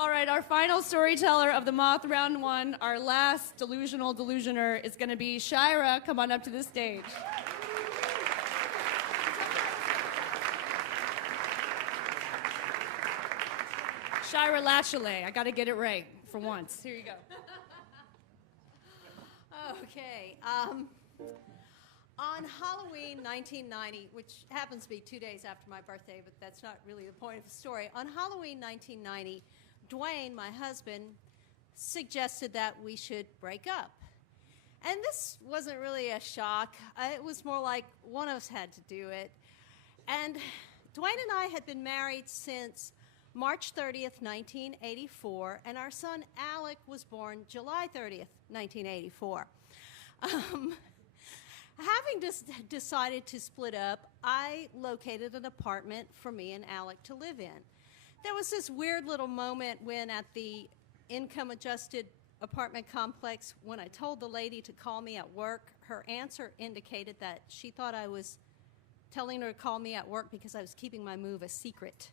All right, our final storyteller of the Moth Round 1, our last delusional delusioner, is going to be Shira. Come on up to the stage. Shira Lachelet. I got to get it right for once. Here you go. Okay. On Halloween 1990, which happens to be 2 days after my birthday, but that's not really the point of the story. On Halloween 1990, Dwayne, my husband, suggested that we should break up. And this wasn't really a shock. It was more like one of us had to do it. And Dwayne and I had been married since March 30th, 1984, and our son Alec was born July 30th, 1984. Having just decided to split up, I located an apartment for me and Alec to live in. There was this weird little moment when at the income-adjusted apartment complex, when I told the lady to call me at work, her answer indicated that she thought I was telling her to call me at work because I was keeping my move a secret,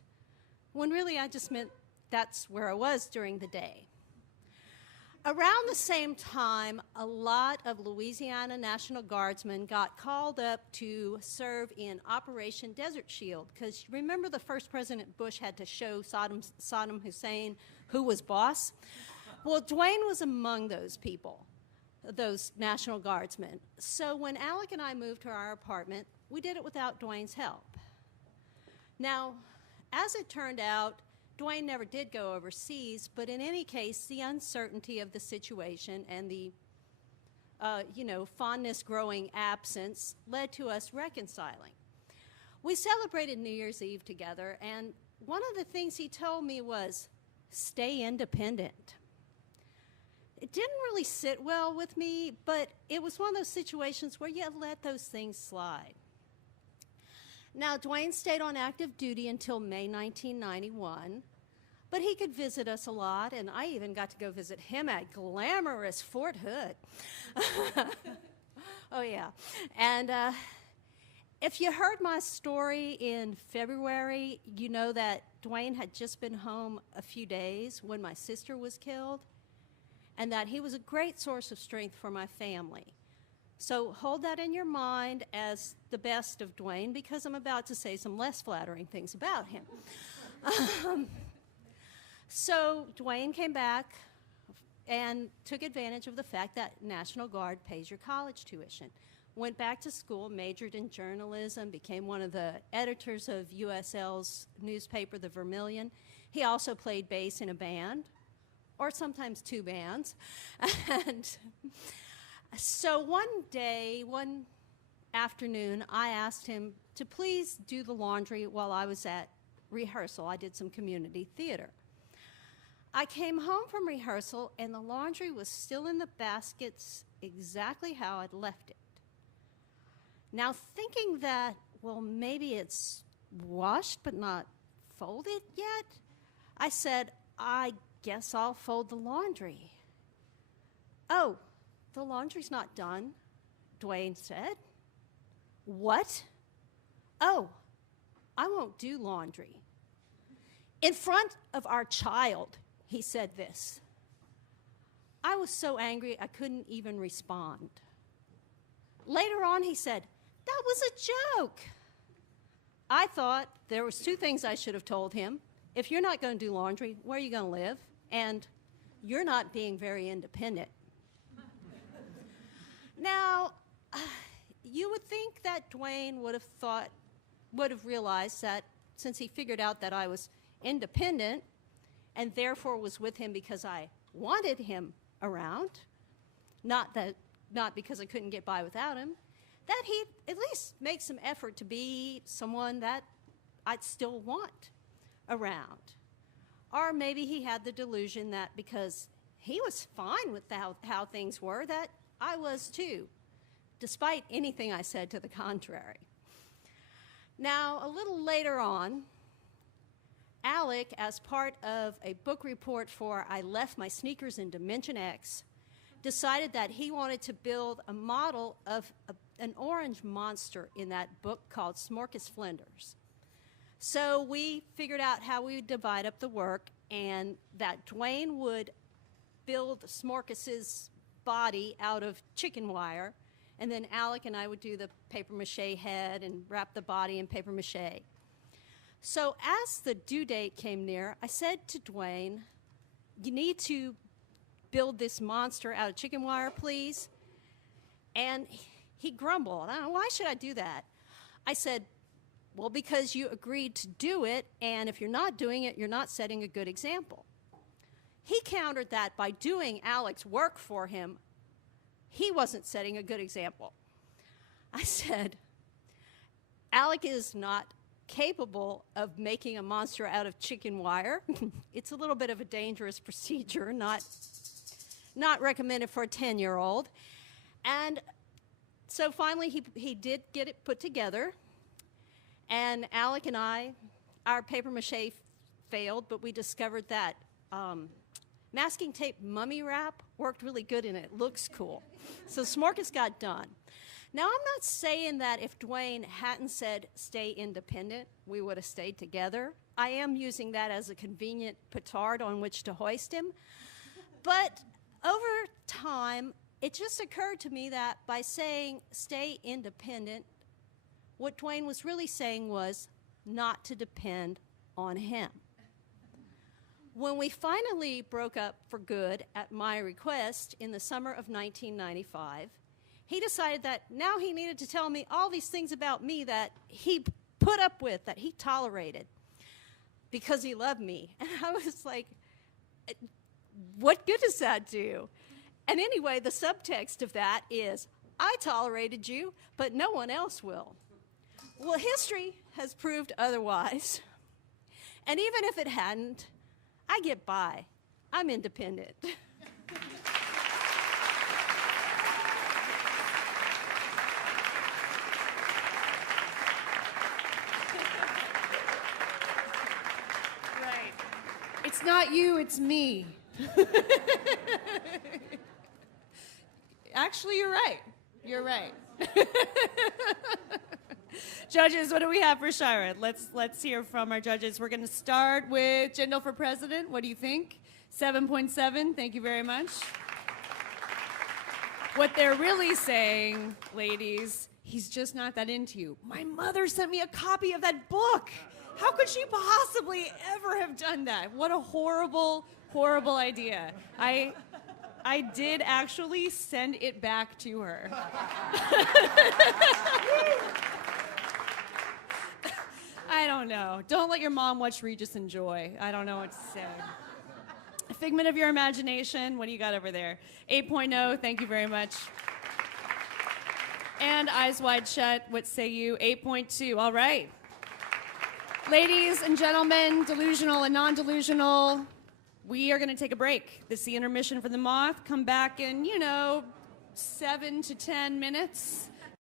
when really I just meant that's where I was during the day. Around the same time, a lot of Louisiana National Guardsmen got called up to serve in Operation Desert Shield, because remember the first President Bush had to show Saddam Hussein who was boss? Well, Dwayne was among those people, those National Guardsmen. So when Alec and I moved to our apartment, we did it without Dwayne's help. Now, as it turned out, Dwayne never did go overseas, but in any case, the uncertainty of the situation and the, fondness growing absence led to us reconciling. We celebrated New Year's Eve together, and one of the things he told me was, stay independent. It didn't really sit well with me, but it was one of those situations where you let those things slide. Now, Dwayne stayed on active duty until May 1991, but he could visit us a lot, and I even got to go visit him at glamorous Fort Hood. Oh, yeah. And if you heard my story in February, you know that Dwayne had just been home a few days when my sister was killed, and that he was a great source of strength for my family. So hold that in your mind as the best of Dwayne, because I'm about to say some less flattering things about him. So Dwayne came back and took advantage of the fact that National Guard pays your college tuition. Went back to school, majored in journalism, became one of the editors of USL's newspaper, The Vermilion. He also played bass in a band, or sometimes two bands. And so one afternoon, I asked him to please do the laundry while I was at rehearsal. I did some community theater. I came home from rehearsal, and the laundry was still in the baskets exactly how I'd left it. Now, thinking that, well, maybe it's washed but not folded yet, I said, I guess I'll fold the laundry. Oh, the laundry's not done, Dwayne said. What? Oh, I won't do laundry. In front of our child, he said this. I was so angry I couldn't even respond. Later on, he said, that was a joke. I thought there was two things I should have told him. If you're not going to do laundry, where are you going to live? And you're not being very independent. Now, you would think that Dwayne would have realized that since he figured out that I was independent and therefore was with him because I wanted him around, not because I couldn't get by without him, that he'd at least make some effort to be someone that I'd still want around. Or maybe he had the delusion that because he was fine with how things were, that I was too, despite anything I said to the contrary. Now, a little later on, Alec, as part of a book report for I Left My Sneakers in Dimension X, decided that he wanted to build a model of an orange monster in that book called Smorkus Flinders. So we figured out how we would divide up the work, and that Dwayne would build Smorkus's body out of chicken wire, and then Alec and I would do the paper mache head and wrap the body in paper mache. So as the due date came near, I said to Dwayne, you need to build this monster out of chicken wire, please. And he grumbled. I don't know, why should I do that? I said, well, because you agreed to do it, and if you're not doing it, you're not setting a good example. He countered that by doing Alec's work for him, he wasn't setting a good example. I said, Alec is not capable of making a monster out of chicken wire. It's a little bit of a dangerous procedure, not recommended for a 10-year-old. And so finally he did get it put together, and Alec and I, our paper mache failed, but we discovered that masking tape mummy wrap worked really good and it looks cool. So Smorkus got done. Now, I'm not saying that if Dwayne hadn't said stay independent, we would have stayed together. I am using that as a convenient petard on which to hoist him. But over time, it just occurred to me that by saying stay independent, what Dwayne was really saying was not to depend on him. When we finally broke up for good at my request in the summer of 1995, he decided that now he needed to tell me all these things about me that he put up with, that he tolerated, because he loved me. And I was like, what good does that do? And anyway, the subtext of that is, I tolerated you, but no one else will. Well, history has proved otherwise. And even if it hadn't, I get by. I'm independent. Right. It's not you, it's me. Actually, you're right. You're right. Judges, what do we have for Shira? Let's hear from our judges. We're going to start with Jindal for president. What do you think? 7.7. Thank you very much. What they're really saying, ladies, he's just not that into you. My mother sent me a copy of that book. How could she possibly ever have done that? What a horrible, horrible idea. I did actually send it back to her. I don't know. Don't let your mom watch Regis and Joy. I don't know what to say. A figment of your imagination. What do you got over there? 8.0. Thank you very much. And Eyes Wide Shut. What say you? 8.2. All right. Ladies and gentlemen, delusional and non-delusional, we are going to take a break. This is the intermission for the Moth. Come back in, 7 to 10 minutes.